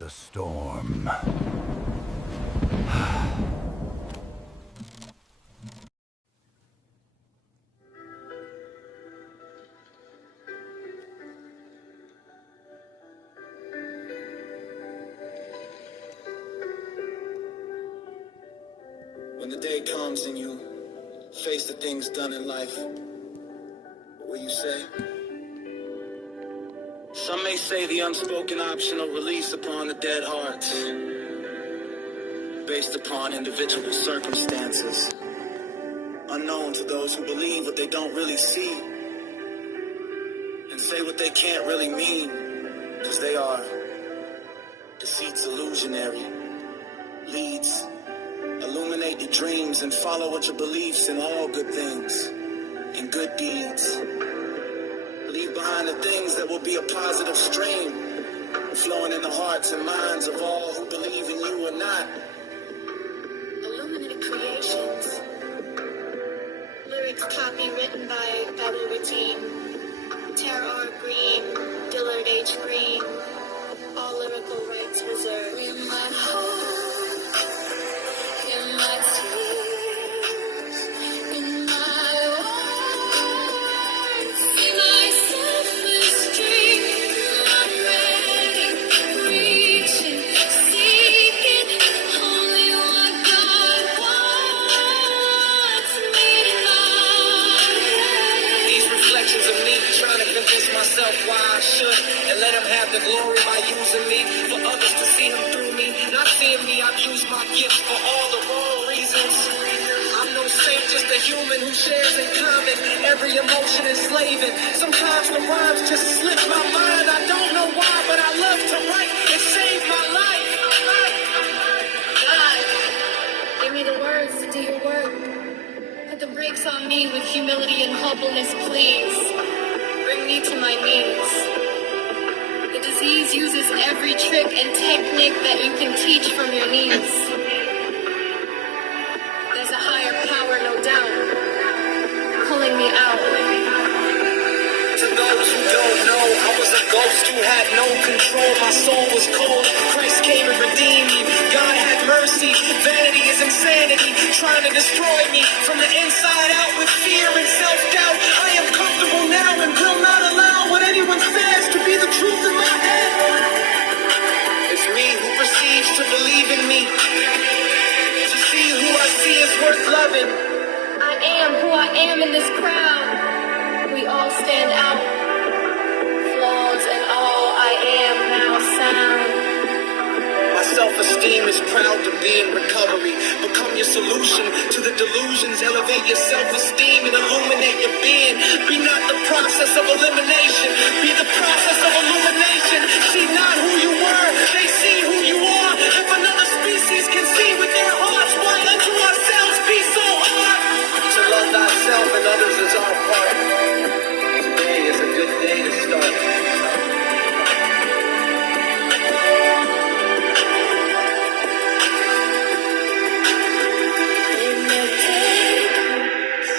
The storm. When the day comes and you face the things done in life, what will you say? Some may say the unspoken optional release upon the dead hearts, based upon individual circumstances, unknown to those who believe what they don't really see, and say what they can't really mean, because they are deceit's illusionary, leads. Illuminate your dreams and follow what your beliefs in all good things and good deeds. Leave behind the things that will be a positive stream, flowing in the hearts and minds of all who believe in you or not. Illuminated Creations. Lyrics copy written by Babel Redeem, Tara R. Green, Dillard H. Green. All lyrical rights reserved. In my heart, in my tears, in my words, in my selfless dream, I'm ready, reaching, seeking only what God wants me to know. These reflections of me trying to convince myself why I should, and let him have the glory by using me for others to see him through me. Not seeing me, I've used my gifts for all the wrong reasons. I'm no saint, just a human who shares in common every emotion enslaving. Sometimes the rhymes just slip my mind. I don't know why, but I love to write. It saved my life. God, give me the words to do your work. Put the brakes on me with humility and humbleness, please. Bring me to my knees. The disease uses every trick and technique that you can teach from your knees. There's a higher power, no doubt, pulling me out. To those who don't know, I was a ghost who had no control. My soul was cold. Christ came and redeemed me. God had mercy. Vanity is insanity, trying to destroy me from the inside out with fear and self-doubt. I am comfortable now and will not allow what anyone says to be the truth in my head. It's me who proceeds to believe in me, to see who I see is worth loving. I am who I am in this crowd. We all stand out. Flaws and all, I am now sound. My self-esteem is proud to be in recovery. Become your solution to the delusions. Elevate your self-esteem and illuminate your being. Be not the process of elimination. Be the process of illumination. See not who you were, they see who you are. If another species can see with their hearts, why unto ourselves be so hard? To love thyself and others is our part. Today is a good day to start. When the day comes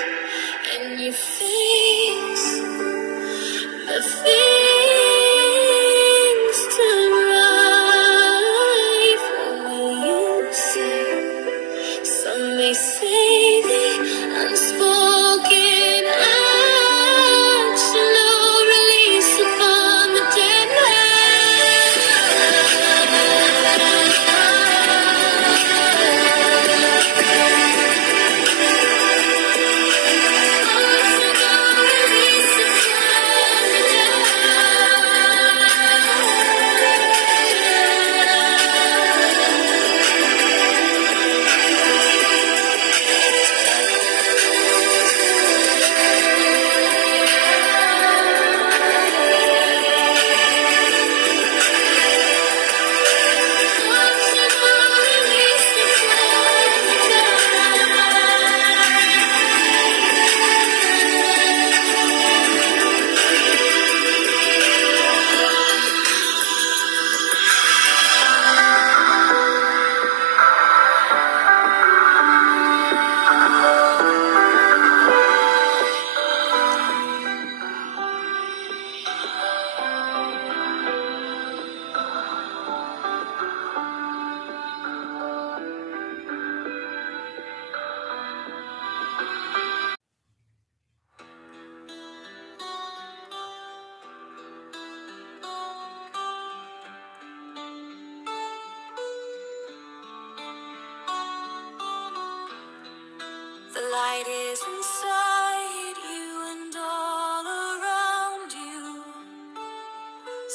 light is inside you and all around you.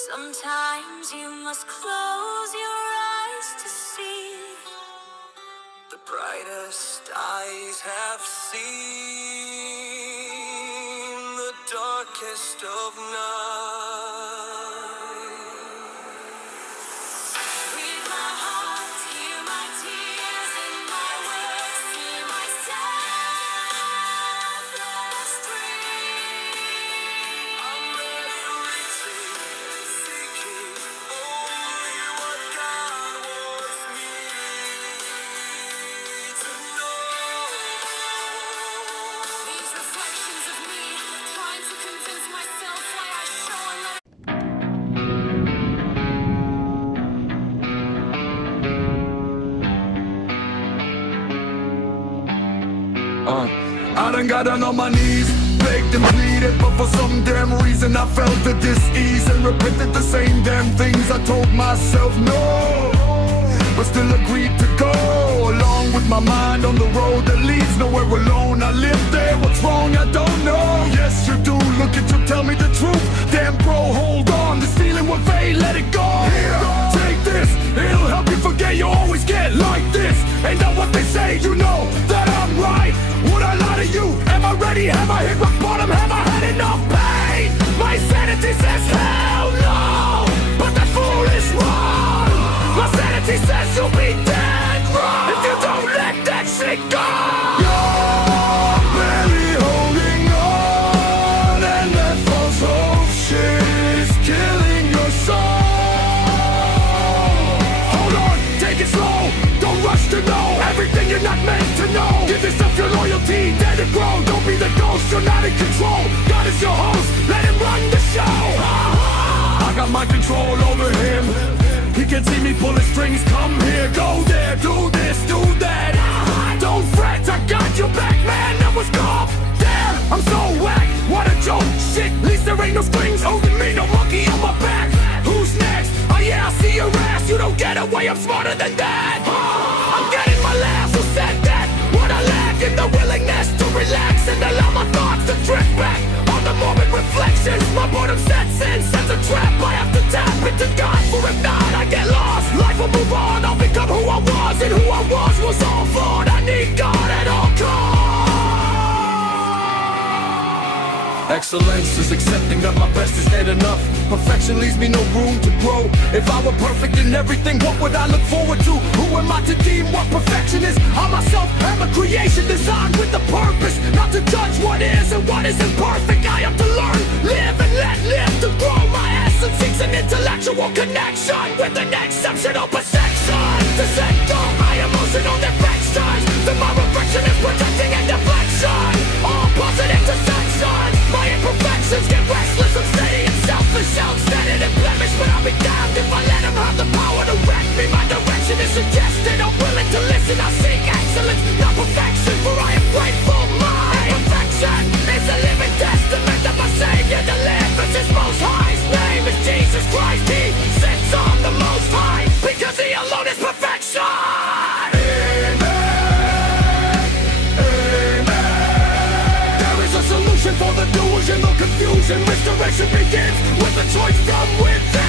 Sometimes you must close your eyes to see. The brightest eyes have seen the darkest of night. Read my heart, hear my tears in my words, hear my selfless dream. I'm ready, reaching, seeking only what God wants me to know. These reflections of me, trying to convince myself why I show and let I done got down on my knees, begged and pleaded, but for some damn reason I felt the dis-ease and repented the same damn things I told myself no, but still agreed to go along with my mind on the road that leads nowhere alone. I live there, what's wrong I don't know. Yes you do, look at you, tell me the truth. Damn bro, hold on, this feeling will fade, let it go. Here, take this, it'll help you forget you always get like this. Ain't that what they say, you know that I'm right. Would I lie to you? Am I ready? Have I hit rock bottom? Have I had enough pain? My sanity says hell no, but that fool is wrong. My sanity says you'll be dead wrong if you don't let that shit go. You're barely holding on, and that false hope shit is killing your soul. Hold on, take it slow, don't rush to know everything you're not meant to know. Give yourself your loyalty, dare to grow. Don't be the ghost, you're not in control. God is your host, let him run the show. I got my control over him. He can see me pulling strings. Come here, go there, do this, do that. Don't fret, I got your back, man. That was golf. Damn, I'm so whack. What a joke, shit. At least there ain't no strings holding me, no monkey on my back. Who's next? Oh yeah, I see your ass. You don't get away, I'm smarter than that. I'm getting my laughs. Who said that? What I lack in the willingness to relax and allow my thoughts to drift back on the morbid reflections. My boredom sets in, sets a trap. I have to tap into God, for if not, I get lost. Life will move on, I'll become who I was, and who I was all flawed. I need God at all costs. Excellence is accepting that my best is not enough. Perfection leaves me no room to grow. If I were perfect in everything, what would I look forward to? Who am I to deem what perfection is? I myself am a creation designed with a purpose, not to judge what is and what isn't perfect. I have to learn, live and let live. To grow my essence seeks an intellectual connection with an exceptional perception. To set go my emotional defections. Then my reflection is protecting and deflection. All positive deception. My imperfections get restless, unsteady and selfish, outstanding and blemished. But I'll be damned if I let him have the power to wreck me. My direction is suggested, I'm willing to listen. I seek excellence, not perfection, for I am grateful. My imperfection is a living testament that my Savior delivers. His most high's name is Jesus Christ. He sits on the most high, because he alone is perfection. For the delusion, no confusion, restoration begins with a choice from within.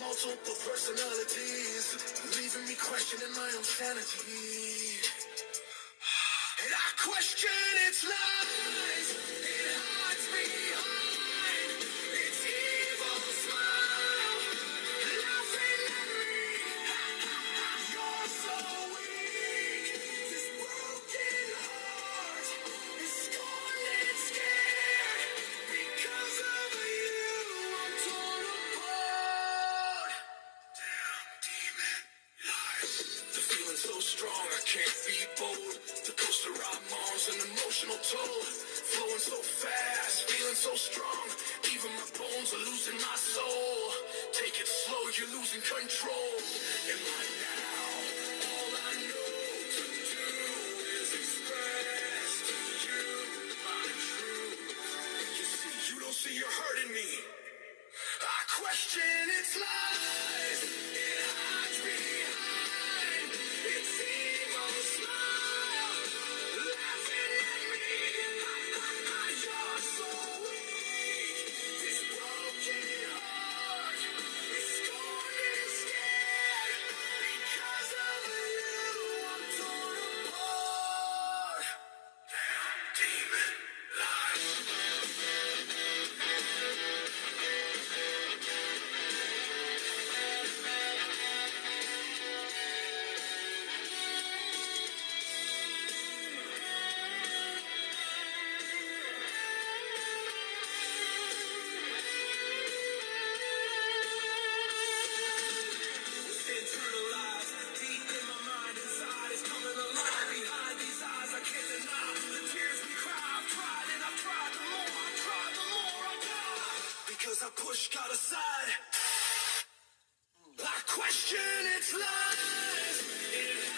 Multiple personalities, leaving me questioning my own sanity. And I question its lies. It hides behind its evil smile, laughing at me. You're so weak. This broken heart is scorned and scared. Because of you, I'm torn apart. Damn demon lies. The feeling so strong, I can't be bold. The coaster I'm on's an emotional toll. Flowing so fast, feeling so strong. Even my bones are losing my soul. Take it slow, you're losing control. And right now, all I know to do is express to you my truth. You see, you don't see you're hurting me. I question its lies. It hides behind its evil smile, laughing at me. You're so weak. This broken heart is scorned and scared. Because of you, I'm torn apart. Damn demon lies. Internalized, deep in my mind, inside is coming alive. Behind these eyes, I can't deny the tears we cry. I've tried and I've tried. The more I try, the more I die. Because I pushed God aside. I question its lies. It